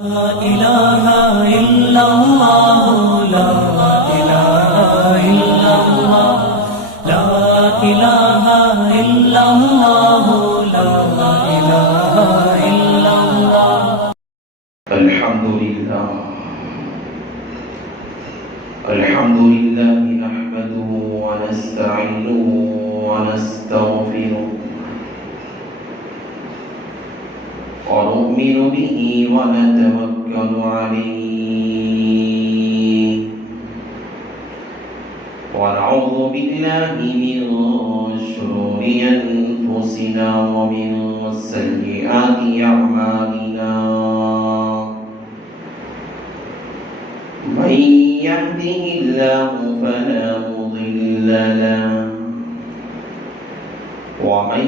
لا إله إلا الله لا إله إلا الله لا إله إلا الله لا إله إلا الله الحمد لله نحمده ونستعينه ونستغفره ونؤمن به ونتوكل عليه ونعوذ بالله من شرور أنفسنا ومن سيئات أعمالنا من يهده الله فلا مضل له ومن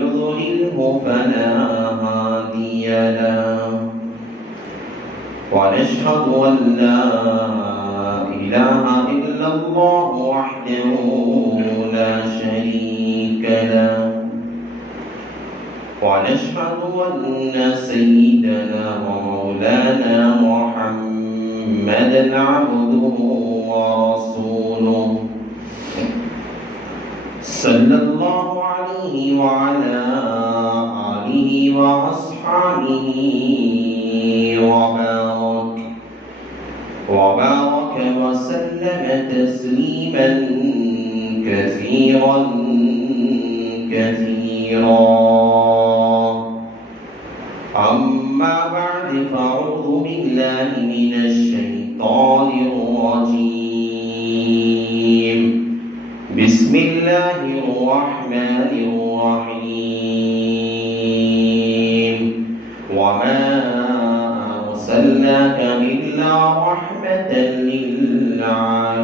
يضلله فلا هادي له ونشهد أن لا إله إلا الله وحده لا شريك له ونشهد أن سيدنا ومولانا محمدا عبده ورسوله صلى الله عليه وعلى آله وأصحابه وبارك وسلم تسليما كثيرا أما بعد فأعوذ بالله من الشيطان الرجيم بسم الله الرحمن الرحيم وما أرسلناك إلا رحمة للعالمين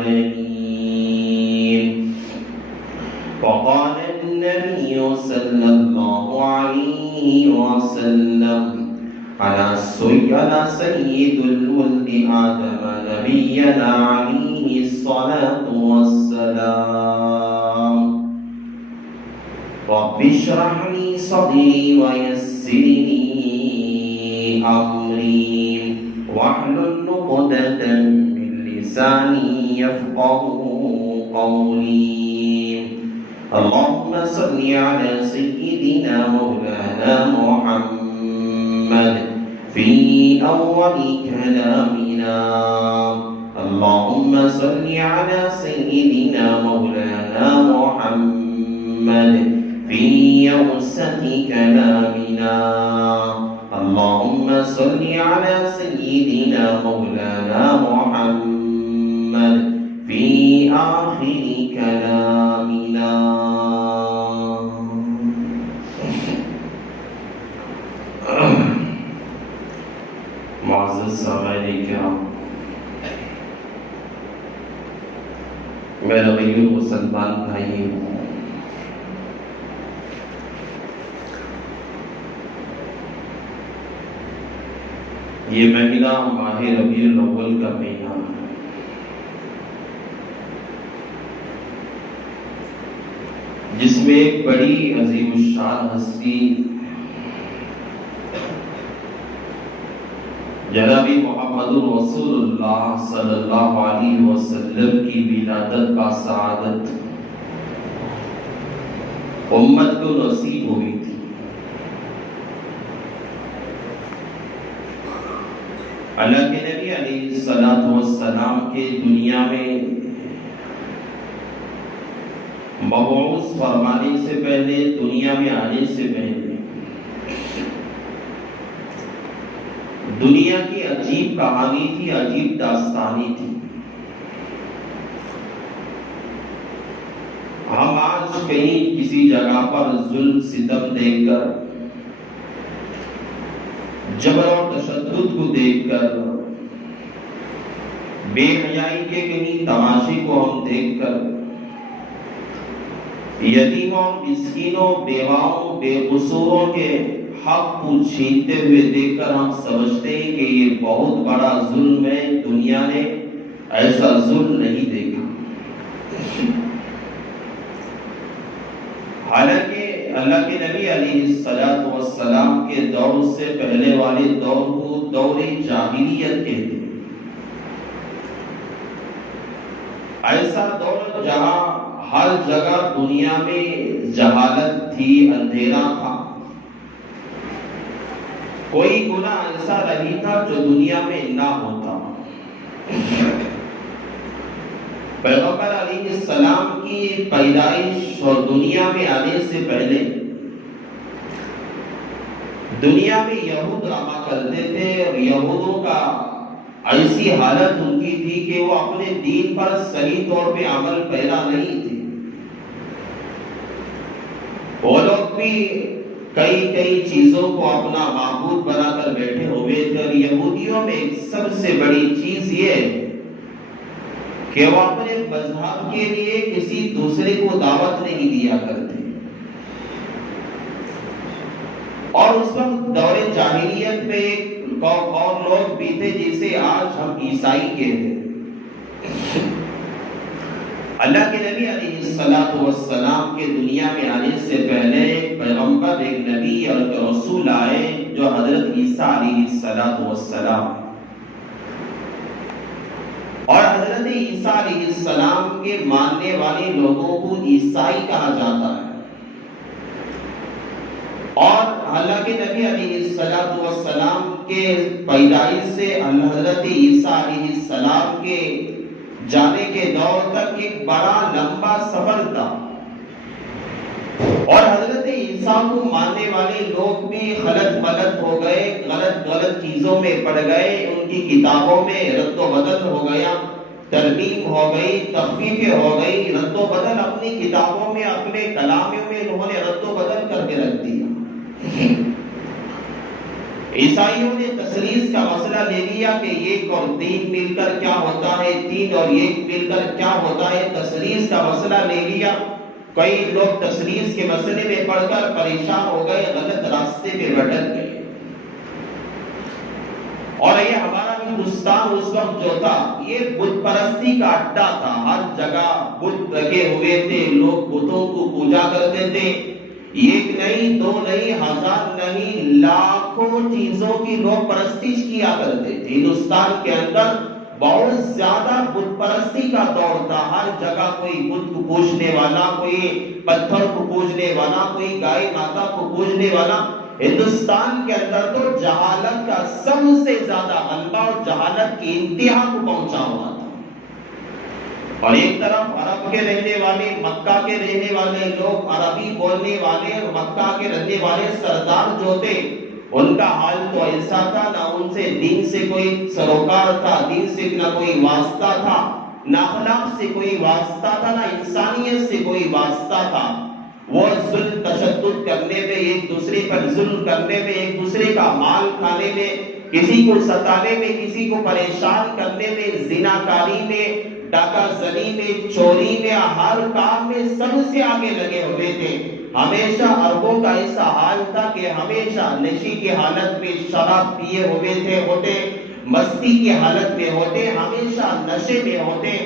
وقال النبي صلى الله عليه وسلم على سيد الولد آدم نبينا عليه الصلاة والسلام رب اشرح لي صدري ويسر لي أمري واحلل عقدة من لساني يفقهوا قولي اللهم صل على سيدنا مولانا محمد في أول كلامنا اللهم صل على سيدنا مولانا محمد في أوسط كلامنا اللهم صل على سيدنا مولانا محمد في آخر كلامنا معزز سامعین کرام، میرے غیر مسلمان بھائی، یہ مہینہ ماہ ربیع الاول کا مہینہ ہے، جس میں ایک بڑی عظیم الشان ہستی جناب محمد رسول اللہ صلی اللہ علیہ وسلم کی ولادت کا سعادت امت کو نصیب ہوئی تھی۔ اللہ کے نبی علیہ السلام کے دنیا میں مبعوث فرمانے سے پہلے، دنیا میں آنے سے پہلے دنیا کی عجیب کہانی تھی، عجیب داستانی تھی۔ ہم آج کہیں کسی جگہ پر ظلم ستم دیکھ کر، جبر اور تشدد کو دیکھ کر، بے حیائی کے کہیں تماشے کو ہم دیکھ کر، یتیموں، مسکینوں، بیواؤں، بے قصوروں کے حق کو چھینتے ہوئے دیکھ کر ہم سمجھتے ہیں کہ یہ بہت بڑا ظلم ہے، دنیا نے ایسا ظلم نہیں دیکھا۔ حالانکہ اللہ کے نبی علیہ السلام کے دور سے پہلے والے دور کو دور جاہلیت کہتے ہیں۔ ایسا دور جہاں ہر جگہ دنیا میں جہالت تھی، اندھیرا تھا، کوئی گناہ ایسا نہیں تھا جو دنیا میں نہ ہوتا۔ پیغمبر علیہ السلام کی پیدائش اور دنیا میں آنے سے پہلے دنیا میں یہود رہا کرتے تھے، اور یہودوں کا ایسی حالت ان کی تھی کہ وہ اپنے دین پر صحیح طور پہ عمل پیرا نہیں تھے۔ وہ لوگ بھی کئی چیزوں کو اپنا معبود بنا کر بیٹھے ہوئے تھے، اور یہودیوں میں سب سے بڑی چیز یہ ہے کہ وہ اپنے مذہب کے لیے کسی دوسرے کو دعوت نہیں دیا کرتے۔ اور اس وقت دور جاہلیت میں ایک اور لوگ بھی تھے جسے آج ہم عیسائی کہتے ہیں۔ اللہ کے نبی علیہ السلام کے دنیا میں آنے سے پہلے ایک پیغمبر، ایک نبی اور ایک رسول آئے جو حضرت عیسیٰ علیہ السلام، اور حضرت عیسیٰ علیہ السلام کے ماننے والے لوگوں کو عیسائی کہا جاتا ہے۔ اور اللہ کے نبی علیہ السلام کے پیدائش سے حضرت عیسیٰ علیہ السلام کے جانے کے دور تک ایک بڑا لمبا سفر تھا، اور حضرت عیسیٰ کو ماننے والے لوگ بھی غلط ہو گئے، غلط چیزوں میں پڑ گئے، ان کی کتابوں میں رد و بدل ہو گیا، ترمیم ہو گئی، تخفیفیں ہو گئی، رد و بدل اپنی کتابوں میں، اپنے کلاموں میں انہوں نے رد و بدل کر کے رکھ دیا۔ عیسائیوں نے تثلیث کا مسئلہ لے لیا کہ ایک اور تین مل کر کیا ہوتا ہے، تین اور ایک مل کر کیا ہوتا ہے، تثلیث کا مسئلہ لے لیا۔ کئی لوگ تثلیث کے مسئلے میں پڑھ کر پریشان ہو گئے، غلط راستے پہ بھٹک گئے۔ اور یہ ہمارا ہندوستان اس وقت جو تھا، یہ بت پرستی کا اڈا تھا، ہر جگہ بت لگے ہوئے تھے، لوگ بتوں کو پوجا کرتے تھے، ایک نہیں، دو نہیں، ہزار نہیں، لاکھوں چیزوں کی لوگ پرستش کیا کرتے تھے۔ ہندوستان کے اندر بہت زیادہ بت پرستی کا دور تھا، ہر جگہ کوئی بت کو پوجنے والا، کوئی پتھر کو پوجنے والا، کوئی گائے ماتا کو پوجنے والا۔ ہندوستان کے اندر تو جہالت کا سب سے زیادہ غلبہ اور جہالت کی انتہا کو پہنچا ہوا تھا۔ اور ایک طرف عرب کے رہنے والے، مکہ کے رہنے والے لوگ، عربی بولنے والے اور مکہ کے رہنے والے سردار جو تھے، ان کا حال تو ایسا تھا، نہ ان سے دین سے کوئی سروکار تھا، دین سے نہ کوئی واسطہ تھا، نہ اخلاق سے کوئی واسطہ تھا، نہ انسانیت سے کوئی واسطہ تھا۔ وہ ظلم تشدد کرنے میں، ایک دوسرے پر ظلم کرنے میں، ایک دوسرے کا مال کھانے میں، کسی کو ستانے میں، کسی کو پریشان کرنے میں، زناکاری میں، ڈاکہ زنی میں، چوری میں، ہر کام میں سب سے آگے لگے ہوئے تھے۔ ہمیشہ عربوں کا ایسا حال تھا کہ ہمیشہ نشے کی حالت میں شراب پیے ہوئے ہوتے، مستی کی حالت میں ہوتے، ہمیشہ نشے میں ہوتے،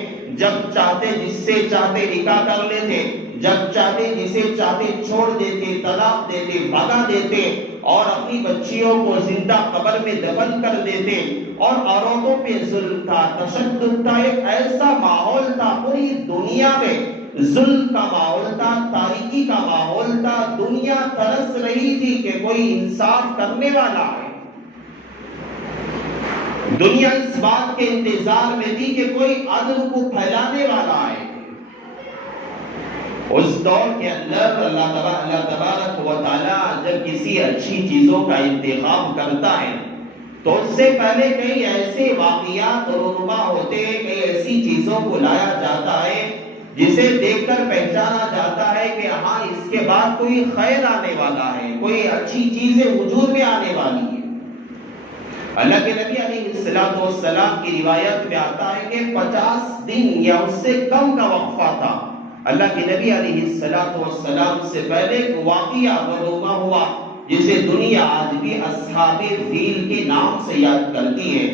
جب چاہتے جس سے چاہتے نکاح کر لیتے، جب چاہتے جسے چاہتے چھوڑ دیتے، طلاق دیتے، بھگا دیتے، اور اپنی بچیوں کو زندہ قبر میں دفن کر دیتے، اور عورتوں پہ ظلم تھا، تشدد تھا، ایک ایسا ماحول تھا، پوری دنیا میں ظلم کا ماحول تھا، تاریکی کا ماحول تھا، دنیا ترس رہی تھی کہ کوئی انصاف کرنے والا ہے، دنیا اس بات کے انتظار میں تھی کہ کوئی عدل کو پھیلانے والا ہے۔ اس دور کے اندر اللہ تبارک و تعالی جب کسی اچھی چیزوں کا انتخاب کرتا ہے تو اس سے پہلے کئی ایسے واقعات رونما ہوتے ہیں، کئی ایسی چیزوں کو لایا جاتا ہے جسے دیکھ کر پہچانا جاتا ہے کہ ہاں اس کے بعد کوئی خیر آنے والا ہے، کوئی اچھی چیزیں وجود میں آنے والی ہے۔ اللہ کے نبی علیہ السلام کی روایت میں آتا ہے کہ 50 دن یا اس سے کم کا وقفہ تھا۔ اللہ کے نبی علیہ السلام سے پہلے ایک واقعہ رونما ہوا جسے دنیا آج بھی اصحاب فیل کے نام سے یاد کرتی ہے۔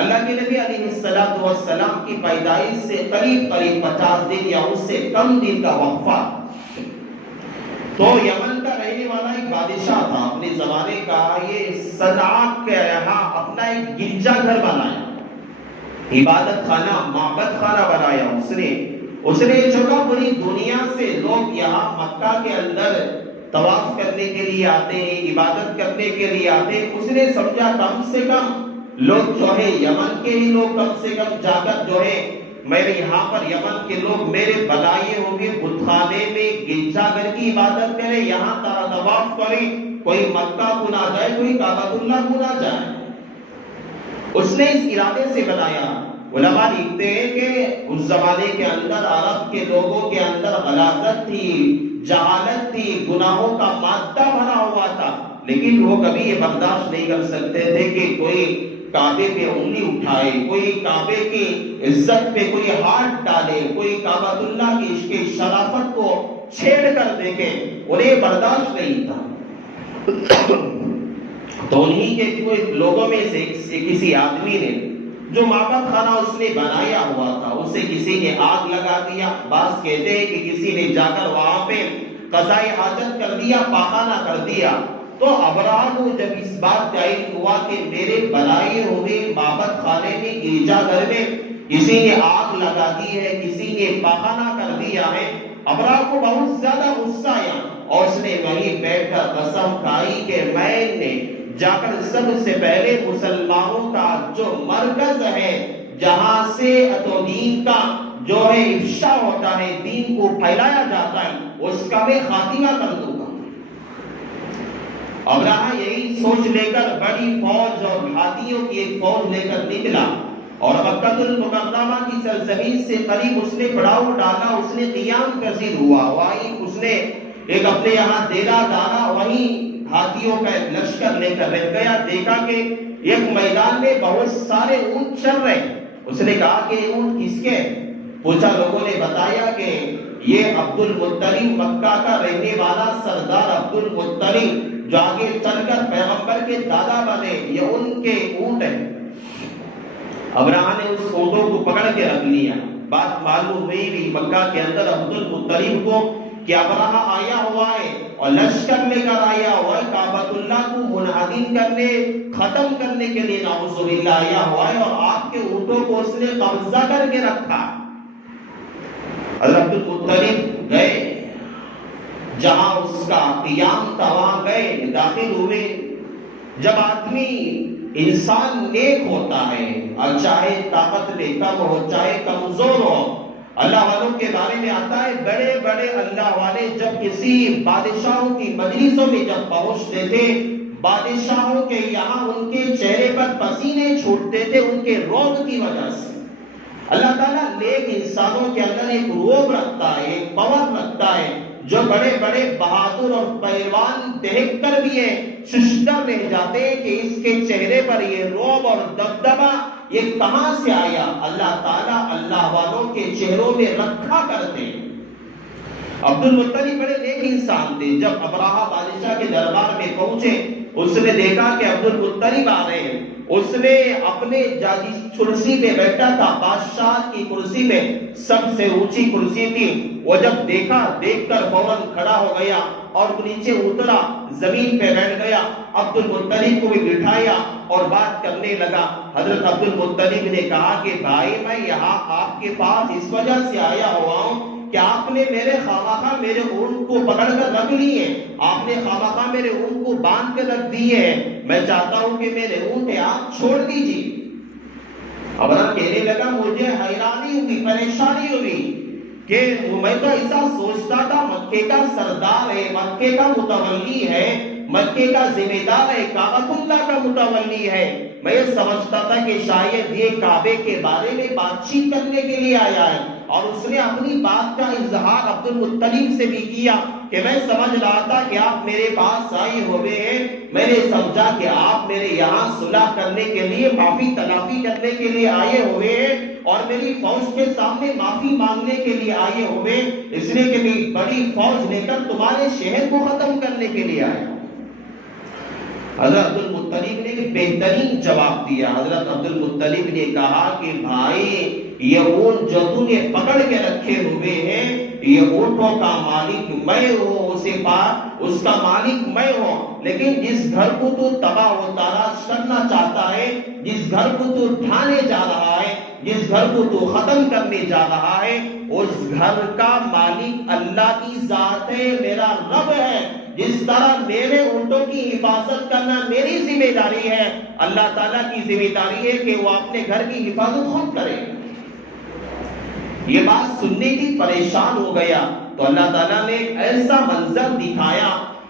اللہ کے نبی علیہ السلام کی پیدائش سے قریب 50 دن یا اس سے کم دن کا وقفہ۔ تو یمن کا رہنے والا ایک بادشاہ تھا، اپنے زمانے کا یہ صنعا کے یہاں اپنا ایک گرجا گھر بنایا، عبادت خانہ، معبد خانہ بنایا اس نے یہ جگہ پوری دنیا سے لوگ یہاں مکہ کے اندر طواف کرنے کے لیے آتے ہیں، عبادت کرنے کے لیے آتے ہیں۔ اس نے سمجھا کم سے کم لوگ جو ہے یمن کے ہی لوگ کم سے کم جا کر جو ہے میرے یہاں پر یمن کے لوگ میرے بنائے ہوئے بت خانے میں گرجا گھر کی عبادت کریں، یہاں طواف کریں، کوئی مکہ کو نہ جائے، کوئی کعبۃ اللہ کو نہ جائے۔ اس نے اس ارادے سے بنایا۔ علماء لکھتے ہیں کہ اس زمانے کے اندر عرب کے لوگوں کے اندر غلاظت تھی، جہالت تھی، گناہوں کا مادہ بھرا ہوا تھا، لیکن وہ کبھی یہ برداشت نہیں کر سکتے تھے کہ کوئی کعبے پہ انگلی اٹھائے، کوئی کعبے کی عزت پہ کوئی ہاتھ ڈالے، کوئی کعبۃ اللہ کی اس کی شرافت کو چھیڑ کر دیکھے، انہیں برداشت نہیں تھا۔ تو انہی کے کوئی لوگوں میں سے کسی آدمی نے جو معبد خانہ اس نے بنایا ہوا تھا، اسے کسی نے آگ لگا دیا۔ بعض کہتے ہیں کہ کسی نے جا کر وہاں پہ قضائے حاجت کر دیا، پاخانہ کر دیا۔ تو ابراہ کو جب اس بات کا علم ہوا کہ میرے بنائے ہوئے معبد خانے میں گرجا گھر میں کسی نے آگ لگا دی ہے، کسی نے پاخانہ کر دیا ہے، ابراہ کو بہت زیادہ غصہ آیا اور اس نے وہیں بیٹھ کر قسم کھائی کہ میں نے جا کر سب سے پہلے مسلمانوں کا جو مرکز ہے جہاں سے دین کا جو ہے افشا ہوتا ہے، دین کو پھیلایا جاتا ہے، اس کا میں خاتمہ کر دوں گا۔ ابراہ یہی سوچ لے کر بڑی فوج اور ہاتھیوں کی ایک فوج لے کر نکلا اور مکہ المکرمہ کی سرزمین سے قریب اس نے پڑاؤ ڈالا، اس نے قیام پذیر ہوا، وہیں اس نے ایک اپنے یہاں ڈیرا ڈالا، وہیں ہاتھیوں کا ایک لشکر لے کر رہ گیا۔ دیکھا کہ ایک میدان میں بہت سارے اونٹ چل رہے، اس نے کہا کہ اونٹ کس کے؟ پوچھا، لوگوں نے بتایا کہ یہ عبد المطلب مکہ کا رہنے والا سردار عبد المطلب جو آگے چل کر پیغمبر کے دادا بنے، یہ ان کے اونٹ ہیں۔ ابراہ نے اس اونٹوں کو پکڑ کے رکھ لیا۔ بات معلوم ہوئی بھی مکہ کے اندر عبد المطلب کو کہ ابراہ آیا ہوا ہے اور لشکر لے کر آیا ہوا ہے، کعبۃ اللہ کو منہدم کرنے، ختم کرنے کے لیے نعوذ باللہ آیا ہوا ہے، اور آپ کے اونٹوں کو اس نے قبضہ کر کے رکھا۔ حضرت عبد المطلب گئے جہاں اس کا قیام تھا، وہاں گئے، داخل ہوئے۔ جب آدمی انسان نیک ہوتا ہے، اور چاہے طاقت میں کم ہو، چاہے کمزور ہو، اللہ والوں کے بارے میں آتا ہے بڑے بڑے اللہ والے جب کسی بادشاہوں کی مجلسوں میں جب پہنچتے تھے، بادشاہوں کے یہاں ان کے چہرے پر پسینے چھوٹتے تھے ان کے روب کی وجہ سے۔ اللہ تعالیٰ نیک انسانوں کے اندر ایک روب رکھتا ہے، ایک پاور رکھتا ہے، جو بڑے بڑے بہادر اور پہلوان دیکھ کر بھی ششدر رہ جاتے ہیں کہ اس کے چہرے پر یہ روب اور دبدبا یہ کہاں سے آیا۔ اللہ تعالیٰ اللہ والوں کے چہروں میں رکھا کرتے۔ عبد المطلب بڑے نیک انسان تھے۔ جب ابراہ بادشاہ کے دربار میں پہنچے، اس نے دیکھا کہ عبد المطلب آ رہے ہیں۔ اس نے اپنے جس کرسی پہ بیٹھا تھا، بادشاہ کی کرسی میں سب سے اونچی کرسی تھی، وہ جب دیکھا، دیکھ کر فوراً کھڑا ہو گیا اور نیچے اترا، زمین پہ بیٹھ گیا، عبد المطلب کو بھی بٹھایا اور بات کرنے لگا۔ حضرت عبد المطلب نے کہا کہ بھائی میں یہاں آپ کے پاس اس وجہ سے آیا ہوا ہوں کہ آپ نے میرے خواہاں میرے اونٹ کو پکڑ کر رکھ لی ہے، آپ نے خواہاں میرے اونٹ کو باندھ کر رکھ دی ہے، میں چاہتا ہوں کہ میرے اونٹ آپ چھوڑ دیجیے۔ ابراہ کہنے لگا مجھے حیرانی ہوئی، پریشانی ہوئی کہ میں تو ایسا سوچتا تھا مکے کا سردار ہے، مکے کا متولی ہے، مکے کا ذمہ دار ہے، کعبۃ اللہ کا متولی ہے، میں یہ سمجھتا تھا کہ شاید یہ کعبے کے بارے میں بات چیت کرنے کے لیے آیا ہے۔ اور اس نے اپنی بات کا اظہار عبد المطلب سے بھی کیا کہ میں سمجھ رہا تھا کہ آپ میرے پاس آئے ہوئے ہیں، میں نے سمجھا کہ آپ میرے یہاں صلح کرنے کے لیے، معافی تلافی کرنے کے لیے آئے ہوئے ہیں اور میری فوج کے سامنے معافی مانگنے کے لیے آئے ہوئے، اس لیے کہ میں بڑی فوج لے کر تمہارے شہر کو ختم کرنے کے لیے آیا۔ حضرت عبد المطلب نے بہترین جواب دیا۔ حضرت عبد المطلب نے کہا کہ بھائی یہ اونٹ جو تو نے پکڑ کے رکھے ہوئے ہیں، یہ اونٹوں کا مالک میں ہوں، اس کا مالک میں ہوں، لیکن جس گھر کو تو تباہ و تاراش کرنا چاہتا ہے، جس گھر کو تو ڈھانے جا رہا ہے، جس گھر کو تو ختم کرنے جا رہا ہے، اس گھر کا مالک اللہ کی ذات ہے، میرا رب ہے۔ جس طرح میرے اونٹوں کی حفاظت کرنا میری ذمہ داری ہے، اللہ تعالیٰ کی ذمہ داری ہے کہ وہ اپنے گھر کی حفاظت خود کرے۔ یہ بات سننے کی پریشان ہو گیا تو اللہ تعالیٰ نے ایک ایسا منظر دکھایا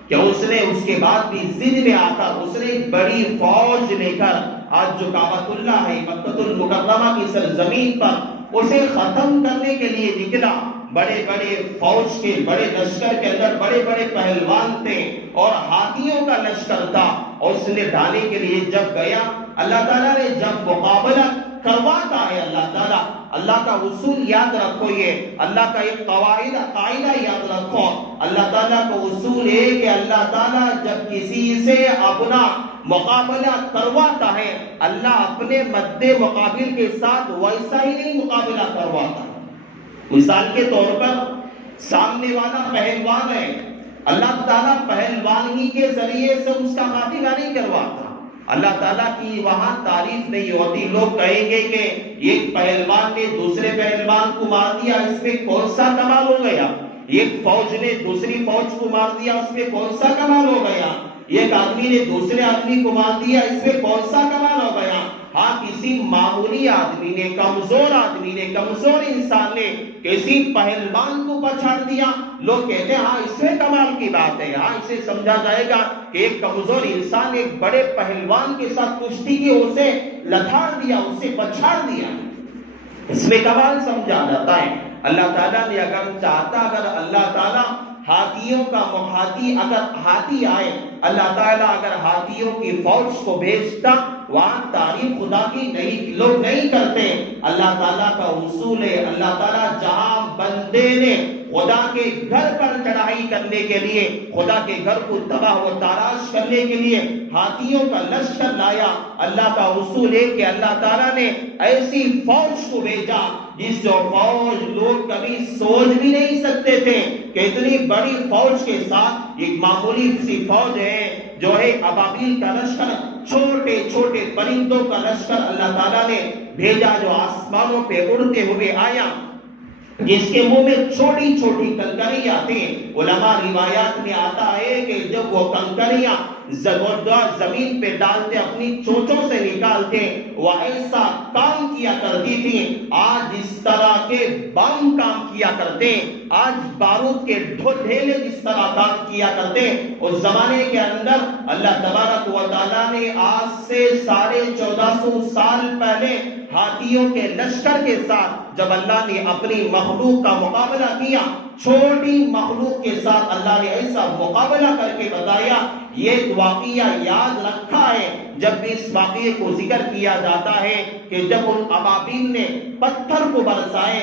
کہ اس نے اس کے بعد بھی ضد میں آ کر اس نے ایک بڑی فوج لے کر آج جو کعبۃ اللہ ہے مکہ المکرمہ کی سرزمین پر اسے ختم کرنے کے لیے نکلا۔ بڑے بڑے فوج کے بڑے لشکر کے اندر بڑے بڑے پہلوان تھے اور ہاتھیوں کا لشکر تھا، اور اس نے ڈالنے کے لیے جب گیا، اللہ تعالیٰ نے جب مقابلہ کرواتا ہے، اللہ کا اصول یاد رکھو، یہ اللہ کا ایک قاعدہ یاد رکھو، اللہ تعالیٰ کا اصول ہے کہ اللہ تعالیٰ جب کسی سے اپنا مقابلہ کرواتا ہے، اللہ اپنے مد مقابل کے ساتھ ویسا ہی نہیں مقابلہ کرواتا۔ مثال کے طور پر سامنے والا پہلوان ہے، اللہ تعالیٰ پہلوان ہی کے ذریعے سے اس کا خاتمہ نہیں کرواتا۔ اللہ تعالیٰ کی وہاں تعریف نہیں ہوتی، لوگ کہیں گے کہ ایک پہلوان نے دوسرے پہلوان کو مار دیا، اس میں کون سا کمال ہو گیا؟ ایک فوج نے دوسری فوج کو مار دیا، اس میں کون سا کمال ہو گیا؟ ایک آدمی نے دوسرے آدمی کو مار دیا، اس میں کون سا کمال ہو گیا؟ ہاں، کسی معمولی آدمی نے، کمزور انسان نے کسی پہلوان کو پچھاڑ دیا، لوگ کہتے ہیں ہاں اس میں کمال کی بات ہے، ہاں اسے سمجھا جائے گا کہ ایک کمزور انسان ایک بڑے پہلوان کے ساتھ کشتی کی، اسے لتھاڑ دیا، اسے پچھاڑ دیا، اس میں کمال سمجھا جاتا ہے۔ اللہ تعالیٰ نے اگر چاہتا، اگر اللہ تعالیٰ ہاتھیوں کا اگر ہاتھی آئے، اللہ تعالیٰ اگر ہاتھیوں کی فوج کو بھیجتا، وہاں تعریف خدا کی لوگ نہیں کرتے۔ اللہ تعالیٰ کا اصول ہے، اللہ تعالیٰ جہاں بندے نے خدا کے گھر پر چڑھائی کرنے کے لیے، خدا کے گھر کو تباہ و تاراش کرنے کے لیے ہاتھیوں کا لشکر لایا، اللہ کا اصول ہے کہ اللہ تعالیٰ نے ایسی فوج کو بھیجا جس جو فوج لوگ کبھی سوچ بھی نہیں سکتے تھے کہ اتنی بڑی فوج کے ساتھ ایک معمولی سی فوج ہے جو ہے ابابیل کا لشکر، چھوٹے چھوٹے پرندوں کا لشکر اللہ تعالیٰ نے بھیجا جو آسمانوں پہ اڑتے ہوئے آیا، جس کے منہ میں چھوٹی چھوٹی کنکریاں تھیں۔ علماء روایات میں آتا ہے کہ جب وہ کنکریاں زمین پہ ڈالتے، اپنی چونچوں سے نکالتے، وہ ایسا کام کیا کرتی تھی آج جس طرح کے بم کام کیا کرتے، آج بارود کے ڈھیلے جس طرح کام کیا کرتے، اس زمانے کے اندر اللہ تبارک و تعالیٰ نے آج سے 1450 سال پہلے ہاتھیوں کے لشکر کے ساتھ جب اللہ نے اپنی مخلوق کا مقابلہ کیا، چھوٹی مخلوق کے ساتھ اللہ نے ایسا مقابلہ کر کے بتایا۔ یہ واقعہ یاد رکھا ہے جب بھی اس واقعے کو ذکر کیا جاتا ہے کہ جب ان ابابیل نے پتھر کو برسائے،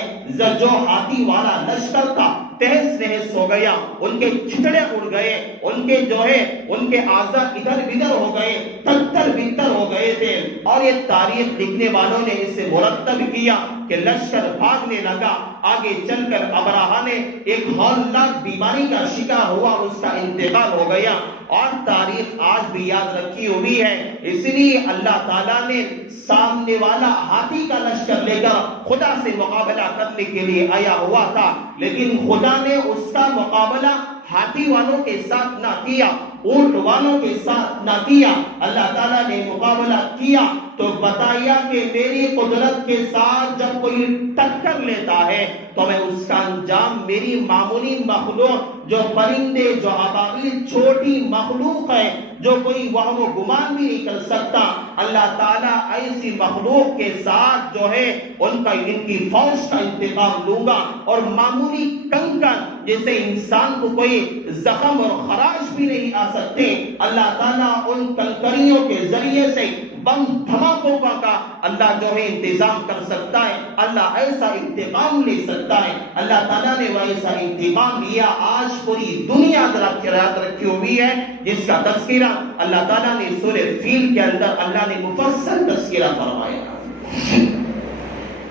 جو ہاتھی والا لشکر تھا تہس نہس ہو گیا، ان کے چھتڑے اڑ گئے، ان کے اعضاء ادھر بدھر ہو گئے، تتر بتر ہو گئے تھے، اور یہ تاریخ لکھنے والوں نے اسے مرتب کیا کہ لشکر بھاگنے لگا، آگے چل کر ابراہا نے ایک ہولناک بیماری کا شکار ہوا، اس کا انتقال ہو گیا، اور تاریخ آج بھی یاد رکھی ہوئی ہے۔ اس لیے اللہ تعالیٰ نے سامنے والا ہاتھی کا لشکر لے کر خدا سے مقابلہ کرنے کے لیے آیا ہوا تھا، لیکن خدا نے اس کا مقابلہ ہاتھی والوں کے ساتھ نہ کیا، اونٹ والوں کے ساتھ نہ کیا، اللہ تعالیٰ نے مقابلہ کیا تو بتایا کہ میری قدرت کے ساتھ جب کوئی ٹکر لیتا ہے تو میں اس کا انجام میری معمولی مخلوق، جو پرندے، جو ابابیل چھوٹی مخلوق ہے جو کوئی وہم و گمان بھی نہیں کر سکتا، اللہ تعالیٰ ایسی مخلوق کے ساتھ جو ہے ان کی فوج کا انتقام لوں گا، اور معمولی کنکر جیسے انسان کو کوئی زخم اور خراش بھی نہیں آ سکتے، اللہ تعالیٰ ان کنکریوں کے ذریعے سے بم دھماکوں کا اللہ جو ہے انتظام کر سکتا ہے، اللہ ایسا انتقام لے سکتا ہے، اللہ تعالیٰ نے وہ ایسا انتقام لیا۔ آج پوری دنیا یاد رکھی ہوئی ہے جس کا تذکرہ اللہ تعالیٰ نے سورہ فیل کے اندر اللہ نے مفصل تذکرہ فرمایا۔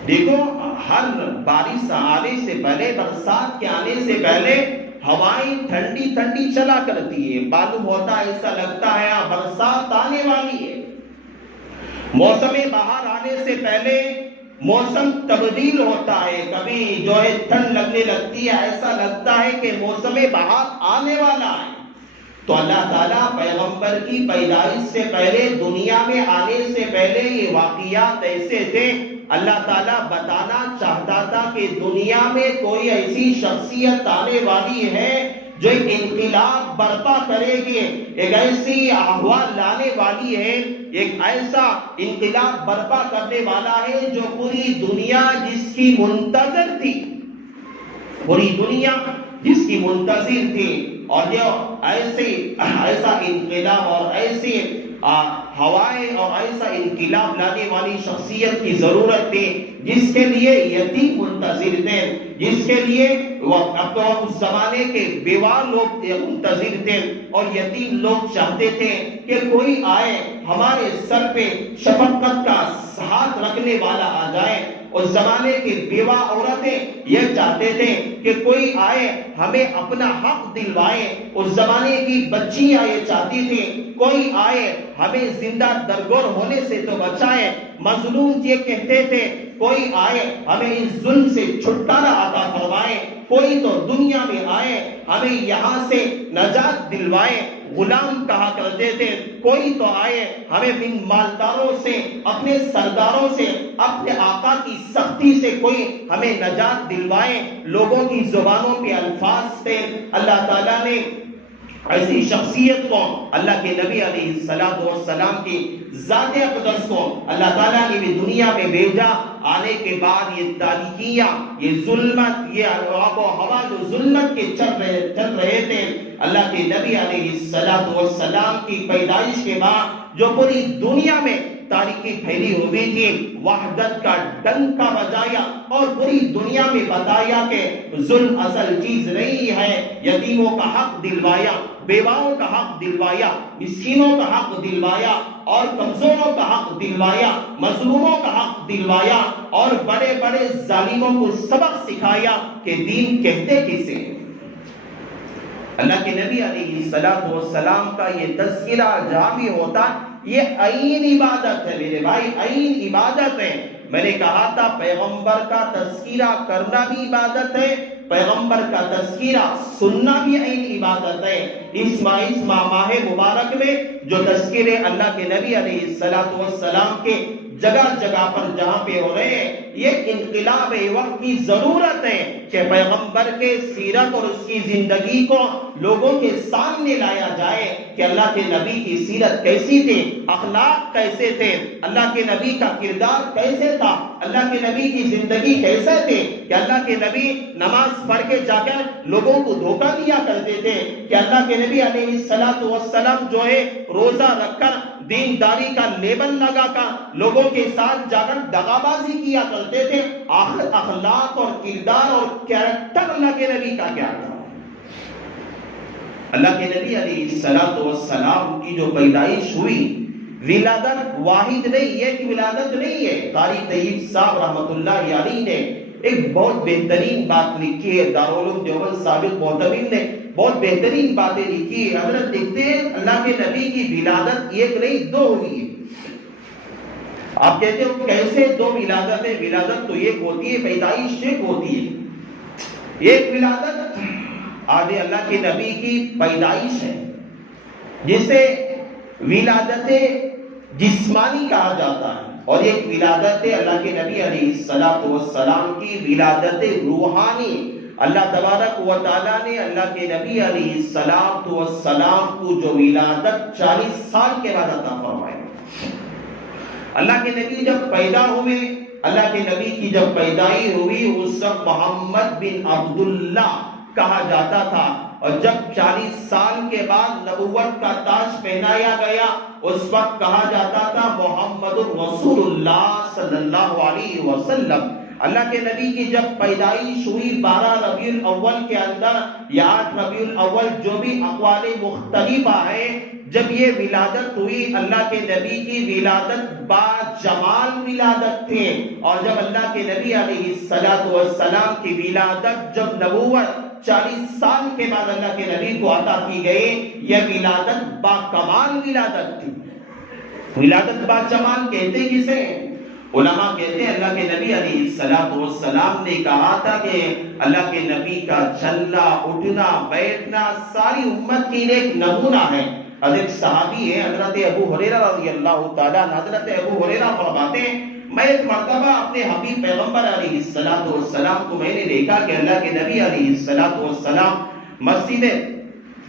دیکھو ہر بارش آنے سے پہلے، برسات کے آنے سے پہلے ہوائیں ٹھنڈی ٹھنڈی چلا کرتی ہے، معلوم ہوتا ہے، ایسا لگتا ہے برسات آنے والی ہے۔ موسم بہار آنے سے پہلے موسم تبدیل ہوتا ہے، کبھی جو ہے ٹھنڈ لگنے لگتی ہے، ایسا لگتا ہے کہ موسم بہار آنے والا ہے۔ تو اللہ تعالیٰ پیغمبر کی پیدائش سے پہلے، دنیا میں آنے سے پہلے یہ واقعات ایسے تھے، اللہ تعالیٰ بتانا چاہتا تھا کہ دنیا میں کوئی ایسی شخصیت آنے والی ہے جو ایک انقلاب برپا کرے گی، ایک ایسی احوال لانے والی ہے، ایک ایسا انقلاب برپا کرنے والا ہے جو پوری دنیا جس کی منتظر تھی، پوری دنیا جس کی منتظر تھی، اور جو ایسا انقلاب اور ایسی ہوائیں اور ایسا انقلاب لانے والی شخصیت کی ضرورت تھی جس کے لیے یتیم منتظر تھے، جس کے لیے اس زمانے کے بیوہ لوگ منتظر تھے، اور یتیم لوگ چاہتے تھے کہ کوئی آئے ہمارے سر پہ شفقت کا ہاتھ رکھنے والا آ جائے۔ اس زمانے کی بیوہ عورتیں یہ چاہتے تھے کہ کوئی آئے ہمیں اپنا حق دلوائے، اس زمانے کی بچیاں یہ چاہتی تھی کوئی آئے ہمیں زندہ درگور ہونے سے تو بچائے، مظلوم یہ کہتے تھے کوئی آئے ہمیں اس ظلم سے چھٹکارا عطا فرمائے، کوئی تو دنیا میں آئے ہمیں یہاں سے نجات دلوائے۔ غلام کہا کرتے تھے کوئی تو آئے ہمیں ان مالداروں سے، اپنے سرداروں سے، اپنے آقا کی سختی سے کوئی ہمیں نجات دلوائے۔ لوگوں کی زبانوں پہ الفاظ تھے، اللہ تعالیٰ نے ایسی شخصیت کو، اللہ کے نبی علیہ السلام کی ذات اقدس کو اللہ تعالیٰ نے بھی دنیا میں بھیجا۔ آنے کے بعد یہ تاریکیاں، یہ ظلمت، یہ آب و ہوا جو ظلمت کے چل رہے تھے، اللہ کے نبی علیہ السلام کی پیدائش کے بعد جو پوری دنیا میں تاریکی پھیلی ہوئی تھی، وحدت کا ڈنکا بجایا اور پوری دنیا میں بتایا کہ ظلم اصل چیز نہیں ہے، یتیموں کا حق دلوایا، بیواؤں کا حق دلوایا، مسکینوں کا حق دلوایا، اور کمزوروں کا حق دلوایا، مظلوموں کا حق دلوایا، اور بڑے بڑے ظالموں کو سبق سکھایا کہ دین کہتے کسے۔ اللہ کے نبی علیہ السلام کا یہ تذکرہ جہاں بھی ہوتا یہ عین عبادت ہے میرے بھائی، عین عبادت ہے۔ میں نے کہا تھا پیغمبر کا تذکرہ کرنا بھی عبادت ہے، پیغمبر کا تذکرہ سننا بھی عین عبادت ہے۔ اس ماہ مبارک میں جو تذکرے اللہ کے نبی علیہ السلام کے جگہ جگہ پر جہاں پہ ہو رہے ہیں، یہ انقلاب وقت کی ضرورت ہے کہ پیغمبر کے سیرت اور اس کی زندگی کو لوگوں کے سامنے لایا جائے کہ اللہ کے نبی کی سیرت کیسی تھی، اخلاق کیسے تھے، اللہ کے نبی کا کردار کیسے تھا، اللہ کے نبی کی زندگی کیسے تھے، کہ اللہ کے نبی نماز پڑھ کے جا کر لوگوں کو دھوکہ دیا کرتے تھے، کہ اللہ کے نبی علیہ السلام جو ہے روزہ رکھ کر دینداری کا لیبل لگا کر لوگوں کے ساتھ جا کر دغابازی کیا کرتے تھے۔ آخر اخلاق اور کردار اور کیریکٹر اللہ کے نبی کا کیا تھا؟ اللہ کے نبی علیہ السلام کی جو پیدائش ہوئی، ولادت واحد نہیں ہے کہ ولادت نہیں ہے۔ قاری طیب صاحب رحمۃ اللہ علیہ نے ایک بہت بہترین بات لکھی ہے، دارالعلوم دیوبند سابق معتمد نے بہت بہترین باتیں لکھی ہے۔ حضرت دیکھتے ہیں اللہ کے نبی کی ولادت ایک نہیں دو ہوئی ہے۔ آپ کہتے ہو کیسے دو ولادت ہے؟ ولادت تو ایک ہوتی ہے، پیدائش ایک ہوتی ہے۔ ایک ولادت آج اللہ کے نبی کی پیدائش ہے جسے ولادت جسمانی کہا جاتا ہے، اور ایک ولادت اللہ کے نبی علیہ السلام کی ولادت روحانی۔ اللہ تبارک و تعالیٰ نے اللہ کے نبی علیہ السلام کو جو ولادت 40 سال کے بعد عطا فرمائی۔ اللہ کے نبی جب پیدا ہوئے، اللہ کے نبی کی جب پیدائش ہوئی، اس وقت محمد بن عبداللہ کہا جاتا تھا، اور جب 40 سال کے بعد نبوت کا تاج پہنایا گیا، اس وقت کہا جاتا تھا محمد رسول اللہ صلی اللہ علیہ وسلم۔ اللہ کے نبی کی جب پیدائش ہوئی 12 ربیع الاول کے اندر یا 8 ربیع الاول، جو بھی اقوال مختلفہ ہیں، جب یہ ولادت ہوئی اللہ کے نبی کی ولادت با جمال ولادت تھی، اور جب اللہ کے نبی علیہ السلام کی ولادت جب نبوت 40 سال کے بعد اللہ کے نبی کو عطا کی گئی، یہ ولادت با کمال ولادت تھی۔ ولادت با جمال کہتے کسے؟ علماء کہتے ہیں اللہ کے نبی علیہ السلام نے کہا تھا کہ اللہ کے نبی کا چلنا اٹھنا بیٹھنا ساری امت کے لیے ایک نمونہ ہے۔ حضرت صحابی ہے حضرت ابو ہریرہ رضی اللہ تعالیٰ عنہ، حضرت ابو ہریرہ فرماتے ہیں میں ایک مرتبہ اپنے حبیب پیغمبر علیہ السلام کو میں نے دیکھا کہ اللہ کے نبی علیہ السلام مسجد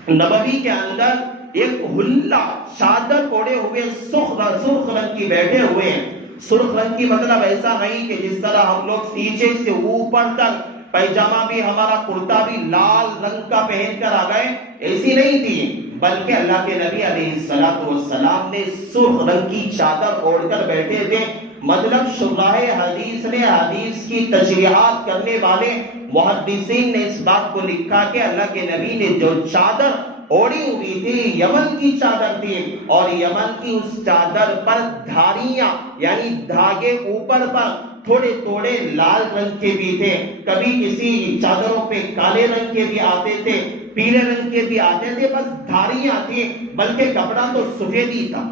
نبوی کے اندر ایک حلہ چادر اوڑھے ہوئے سرخ رنگ کی بیٹھے ہوئے ہیں۔ سرخ رنگ کی مطلب ایسا نہیں کہ جس طرح ہم لوگ نیچے سے اوپر تک پیجامہ بھی ہمارا کرتا بھی لال رنگ کا پہن کر آ گئے، ایسی نہیں تھی، بلکہ اللہ کے نبی علیہ السلام نے سرخ رنگ کی چادر اوڑھ کر بیٹھے تھے۔ مطلب شراح حدیث نے، حدیث کی تشریحات کرنے والے محدثین نے اس بات کو لکھا کہ اللہ کے نبی نے جو چادر اوڑھی ہوئی تھی یمن کی چادر تھی، اور یمن کی اس چادر پر دھاریاں یعنی دھاگے اوپر پر تھوڑے تھوڑے لال رنگ کے بھی تھے، کبھی کسی چادروں پہ کالے رنگ کے بھی آتے تھے، پیلے رنگ کے بھی آتے تھے، بس دھاریاں تھیں، بلکہ کپڑا تو سفید ہی تھا۔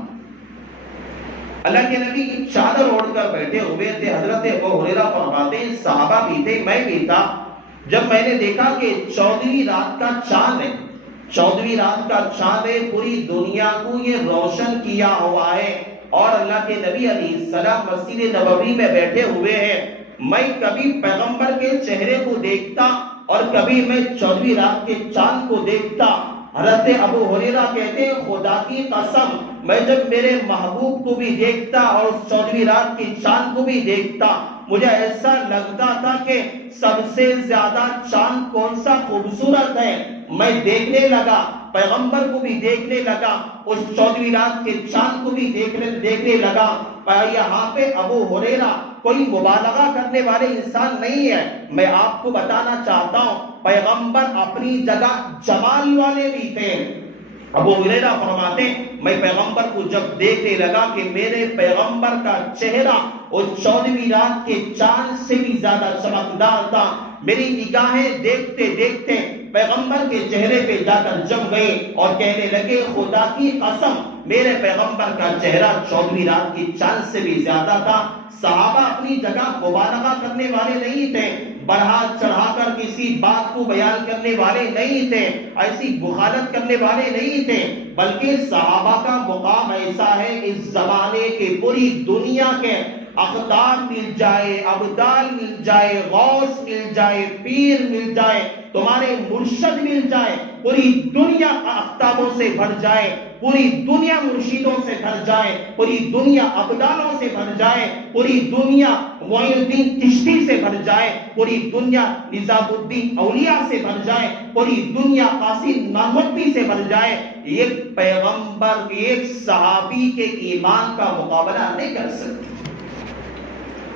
اللہ کے نبی کی چادر اوڑھ کر بیٹھے ہوئے تھے۔ حضرت ابو ہریرہ فرماتے ہیں صحابہ بھی تھے، میں بھی تھا، جب میں نے دیکھا کہ 14ویں رات کا چاند ہے، 14ویں رات کا چاند ہے، پوری دنیا کو یہ روشن کیا ہوا ہے، اور اللہ کے نبی علیہ السلام مسجد نبوی میں بیٹھے ہوئے ہیں۔ میں کبھی پیغمبر کے چہرے کو دیکھتا اور کبھی میں 14ویں رات کے چاند کو دیکھتا۔ حضرت ابو ہریرہ کہتے ہیں خدا کی قسم میں جب میرے محبوب کو بھی دیکھتا اور اس 14ویں رات کے چاند کو بھی دیکھتا، مجھے ایسا لگتا تھا کہ سب سے زیادہ چاند کون سا خوبصورت ہے۔ میں دیکھنے لگا، پیغمبر کو بھی دیکھنے لگا، اس 14ویں رات کے چاند کو بھی دیکھنے لگا۔ یہاں پہ ابو ہریرہ کوئی مبالغہ کرنے والے انسان نہیں ہے، میں آپ کو بتانا چاہتا ہوں پیغمبر اپنی جگہ جمال والے بھی تھے۔ ابو ہریرہ فرماتے میں پیغمبر کو جب دیکھنے لگا کہ میرے پیغمبر کا چہرہ اس 14ویں رات کے چاند سے بھی زیادہ چمکدار تھا، میری نگاہیں دیکھتے دیکھتے پیغمبر کے چہرے پہ جا کر جم گئی اور کہنے لگے خدا کی قسم میرے پیغمبر کا چہرہ 14ویں رات کی چاند سے بھی زیادہ تھا۔ صحابہ اپنی جگہ مبالغہ کرنے والے نہیں تھے، بڑھا چڑھا کر کسی بات کو بیان کرنے والے نہیں تھے، ایسی بخالت کرنے والے نہیں تھے، بلکہ صحابہ کا مقام ایسا ہے اس زمانے کے پوری دنیا کے اقدار مل جائے، ابدال مل جائے، غوث مل جائے، پیر مل جائے، تمہارے مرشد مل جائے، پوری دنیا اقطابوں سے بھر جائے، پوری دنیا مرشدوں سے بھر جائے، پوری دنیا ابدالوں سے بھر جائے، پوری دنیا معین الدین چشتی سے بھر جائے، پوری دنیا نظام الدین اولیاء سے بھر جائے، پوری دنیا قاسم ناموتی سے بھر جائے، ایک پیغمبر ایک صحابی کے ایمان کا مقابلہ نہیں کر سکتے۔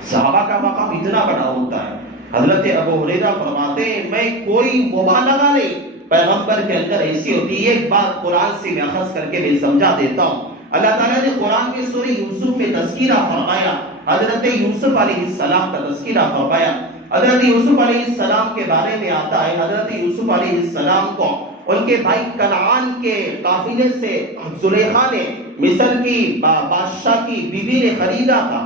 صحابہ کا مقام اتنا بڑا ہوتا ہے۔ حضرت ابو ہریرہ فرماتے ہیں میں کوئی مبالغہ نہیں، پیغمبر کے اندر ایسی ہوتی ہے۔ ایک بات قرآن سے میں اخذ کر کے میں سمجھا دیتا ہوں۔ اللہ تعالیٰ نے قرآن کے سورہ یوسف میں تذکرہ فرمایا، حضرت یوسف علیہ السلام کا تذکرہ فرمایا۔ حضرت یوسف علیہ السلام کے بارے میں آتا ہے حضرت یوسف علیہ السلام کو ان کے بھائی کنعان کے قافلے سے زلیخا نے مصر کی بادشاہ کی بیوی نے خریدا تھا۔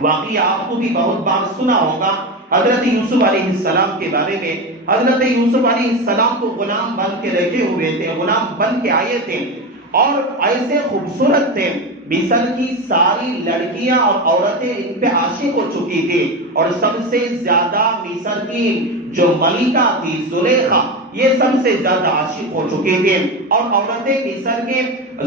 واقعی آپ کو بھی بہت بار سنا ہوگا حضرت یوسف علیہ السلام کے بارے میں۔ حضرت یوسف علیہ السلام کو غلام بن کے رکھے ہوئے تھے، غلام بن کے آئے تھے، اور ایسے خوبصورت تھے، مصر کی ساری لڑکیاں اور عورتیں ان پہ عاشق ہو چکی تھی، اور سب سے زیادہ مصر کی جو ملکہ تھی زلیخا، یہ سب سے زیادہ عاشق ہو چکے تھے، اور عورتیں مصر کے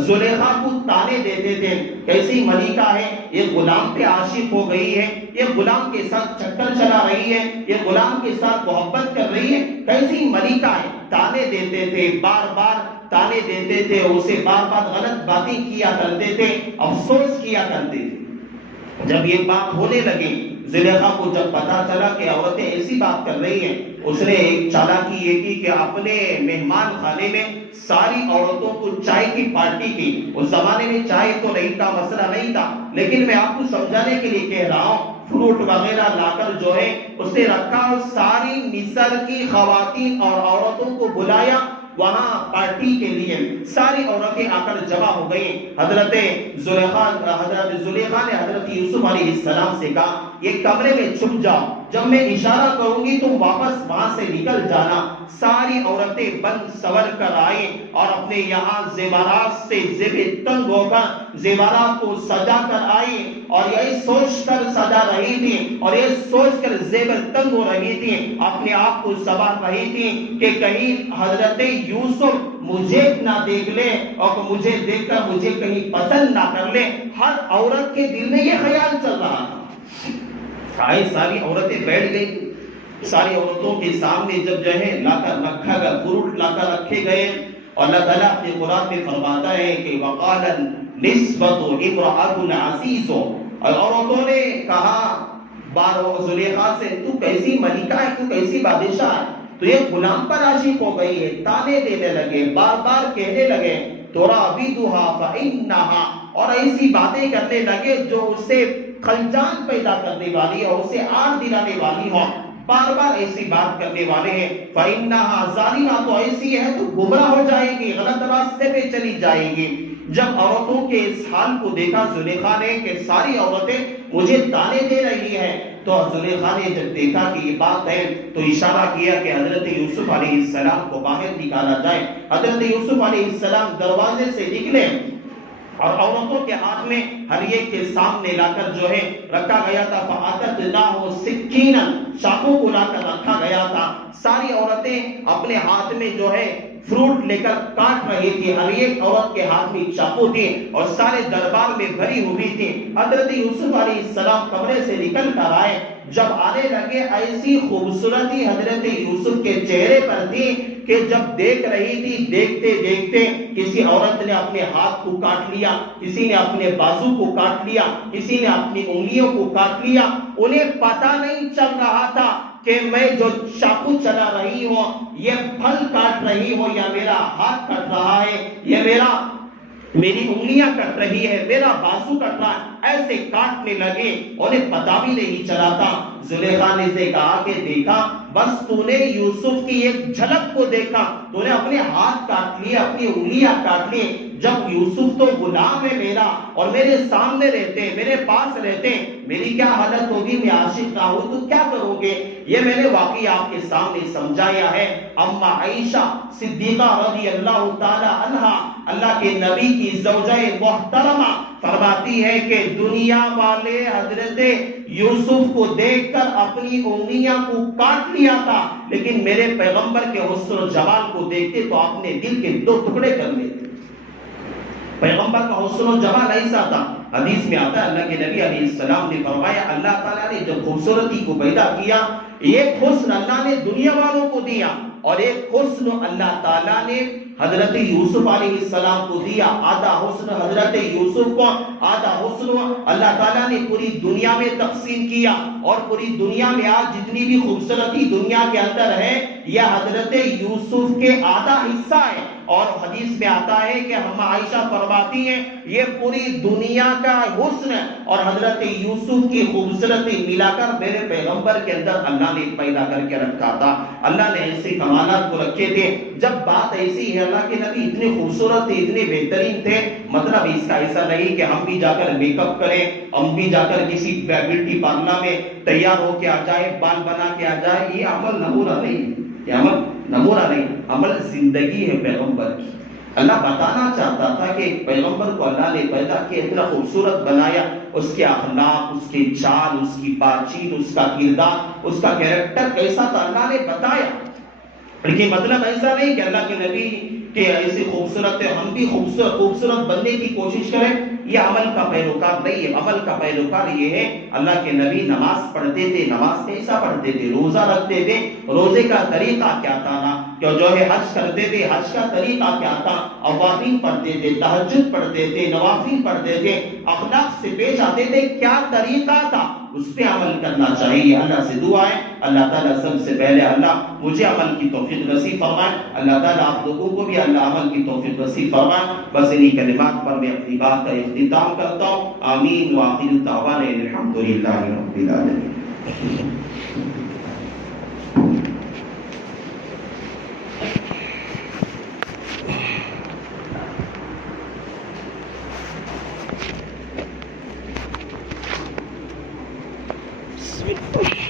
زلیخا کو تانے دیتے تھے، کیسی ملکہ ہے، یہ غلام پہ عاشق ہو گئی ہے، یہ غلام کے ساتھ چکر چلا رہی ہے، یہ غلام کے ساتھ محبت کر رہی ہے، کیسی ملکہ ہے، تانے دیتے تھے، بار بار تانے دیتے تھے، اسے بار بار غلط باتیں کیا کرتے تھے، افسوس کیا کرتے تھے۔ جب یہ بات ہونے لگی زلیخا کو جب پتا چلا کہ عورتیں ایسی بات کر رہی ہیں، اس نے ایک چالاکی یہ کی کہ اپنے مہمان خانے میں ساری عورتوں کو چائے کی پارٹی کی۔ اس زمانے میں چائے تو نہیں تھا، مسئلہ نہیں تھا، لیکن میں آپ کو سمجھانے کے لیے کہہ رہا ہوں، فروٹ وغیرہ لا کر جو ہے اس نے رکھا اور ساری مصر کی خواتین اور عورتوں کو بلایا وہاں پارٹی کے لیے۔ ساری عورتیں آ کر جمع ہو گئیں۔ حضرت زلیخا نے حضرت یوسف علیہ السلام سے کہا یہ کمرے میں چھپ جاؤ، جب میں اشارہ کروں گی تم واپس وہاں سے نکل جانا۔ ساری عورتیں بن سور کر آئیں اور اپنے یہاں زیورات سے زیب تنگ ہو کر زیورات کو سجا کر آئیں، اور یہی سوچ کر سجا رہی تھی اور یہ سوچ کر زیور تنگ ہو رہی تھی، اپنے آپ کو سنوار رہی تھی کہ کہیں حضرت یوسف مجھے نہ دیکھ لے اور مجھے دیکھ کر مجھے کہیں پسند نہ کر لے۔ ہر عورت کے دل میں یہ خیال چل رہا تھا۔ ساری عورتیں بیٹھ گئی، ساری عورتوں کے سامنے جب جو ہے لا کر رکھا گیا، فروٹ لا کر رکھے گئے، اور اللہ تعالیٰ اپنے قرآن میں فرماتا ہے کہ وقال نسبت امرأۃ العزیز، اور عورتوں نے کہا زلیخا سے تو کیسی ملکہ ہے، تو کیسی بادشاہ ہے، تو یہ غلام پر عاشق ہو گئی ہے۔ تانے دینے لگے، بار بار کہنے لگے تراودھا فانھا، اور ایسی باتیں کرنے لگے جو اسے خلجان پیدا کرنے والی ہے، اسے آگ دلانے والی ہو، بار بار ایسی بات کرنے والے ہیں۔ فانھا ظالمہ، تو ایسی ہے تو گمراہ ہو جائے گی، غلط راستے پہ چلی جائے گی۔ جب عورتوں کے اس حال کو دیکھا زلیخا نے کہ ساری عورتیں مجھے تانے دے رہی ہیں، تو زلیخا نے جب دیکھا کہ یہ بات ہے تو اشارہ کیا کہ حضرت یوسف علیہ السلام کو باہر نکالا جائے۔ حضرت یوسف علیہ السلام دروازے سے نکلے اور عورتوں کے ہاتھ میں ہر ایک کے سامنے لا کر جو ہے رکھا گیا تھا، فَأَتَتْنَاهُ سِكِّينًا، چاقو کو لا کر رکھا گیا تھا۔ ساری عورتیں اپنے ہاتھ میں جو ہے فروٹ لے کر کاٹ رہی تھی، ہر ایک عورت کے ہاتھ میں چاقو تھی اور سارے دربار میں بھری ہوئی تھی۔ حضرت یوسف علیہ السلام کمرے سے نکل کر آئے، جب آنے لگے ایسی خوبصورتی حضرت یوسف کے چہرے پر تھی کہ جب دیکھ رہی تھی، دیکھتے دیکھتے کسی عورت نے اپنے ہاتھ کو کاٹ لیا، کسی نے اپنے بازو کو کاٹ لیا، کسی نے اپنی انگلیوں کو کاٹ لیا۔ انہیں پتہ نہیں چل رہا تھا کہ میں جو چاقو چلا رہی ہوں، یہ پھل کاٹ رہی ہوں یا میرا ہاتھ کٹ رہا ہے، یہ میری انگلیاں کٹ رہی ہے، میرا بازو کٹ رہا ہے، ایسے کاٹنے لگے، انہیں پتہ بھی نہیں چلا تھا۔ زلیخا نے سے کہا کہ دیکھا، بس تو نے یوسف کی ایک جھلک کو دیکھا، تو نے اپنے ہاتھ کاٹ لیے، اپنی انگلیاں کاٹ لی۔ جب یوسف تو غلام ہے میرا اور میرے سامنے رہتے ہیں، میرے پاس رہتے ہیں، میری کیا حالت ہوگی، میں عاشق نہ ہوں تو کیا کرو گے؟ یہ میں نے واقعی آپ کے سامنے سمجھایا ہے۔ اما عائشہ صدیقہ رضی اللہ تعالی عنہا، اللہ کے نبی کی زوجہ محترمہ، فرماتی ہے کہ دنیا والے حضرت یوسف کو دیکھ کر اپنی انگلیاں کو کاٹ لیا تھا، لیکن میرے پیغمبر کے حسن و جمال کو دیکھتے تو اپنے دل کے دو ٹکڑے کر لیتے۔ پیغمبر کا حسن و جمال ایسا تھا، حدیث میں آتا ہے اللہ کے نبی علیہ السلام نے فرمایا اللہ تعالیٰ نے جو خوبصورتی کو پیدا کیا، ایک حسن اللہ نے دنیا والوں کو دیا اور ایک حسن اللہ تعالیٰ نے حضرت یوسف علیہ السلام کو دیا۔ آدھا حسن حضرت یوسف کو، آدھا حسن اللہ تعالیٰ نے پوری دنیا میں تقسیم کیا، اور پوری دنیا میں آج جتنی بھی خوبصورتی دنیا کے اندر ہے یہ حضرت یوسف کے آدھا حصہ ہے۔ اور حدیث میں آتا ہے کہ ہم عائشہ فرماتی ہیں یہ پوری دنیا کا حسن اور حضرت یوسف کی خوبصورتی ملا کر میرے پیغمبر کے اندر اللہ نے پیدا کر کے رکھا تھا۔ اللہ نے ایسے کمالات کو رکھے تھے۔ جب بات ایسی ہے، اللہ کے نبی اتنے خوبصورت تھے، اتنے بہترین تھے، مطلب اس کا ایسا نہیں کہ ہم بھی جا کر میک اپ کریں، ہم بھی جا کر کسی بیوٹی پارلر میں تیار ہو کے آ جائے، بال بنا کے آ جائے، یہ عمل نمونہ نہیں، یہ عمل نمونہ نہیں، عمل زندگی ہے پیغمبر کی۔ اللہ بتانا چاہتا تھا کہ پیغمبر کو اللہ نے پیدا کیا، اتنا خوبصورت بنایا، اس کے اخلاق، اس کے چال، اس کی بات چیت، اس کا کردار، اس کا کیریکٹر کیسا تھا اللہ نے بتایا۔ لیکن مطلب ایسا نہیں کہ اللہ کے نبی کہ ایسی خوبصورت ہے ہم بھی خوبصورت بننے کی کوشش کریں، یہ عمل کا پیروکار نہیں ہے۔ عمل کا پیروکار یہ ہے، اللہ کے نبی نماز پڑھتے تھے، نماز کیسا پڑھتے تھے، روزہ رکھتے تھے، روزے کا طریقہ کیا تھا نا، کہ جو ہے حج کرتے تھے، حج کا طریقہ کیا تھا؟ اوابین پڑھتے تھے، تہجد پڑھتے تھے، نوافل پڑھتے تھے، اخلاق سے پیش آتے تھے، کیا طریقہ تھا، اس پہ عمل کرنا چاہیے۔ اللہ سے دعا ہے اللہ تعالیٰ سب سے پہلے اللہ مجھے عمل کی توفیق نصیب فرمائے، اللہ تعالیٰ آپ لوگوں کو بھی اللہ عمل کی توفیق نصیب فرمائے۔ بس انہی کلمات پر میں اپنی بات کا اختتام کرتا ہوں۔ آمین وآخر دعوانا الحمدللہ رب العالمین۔ بسم اللہ۔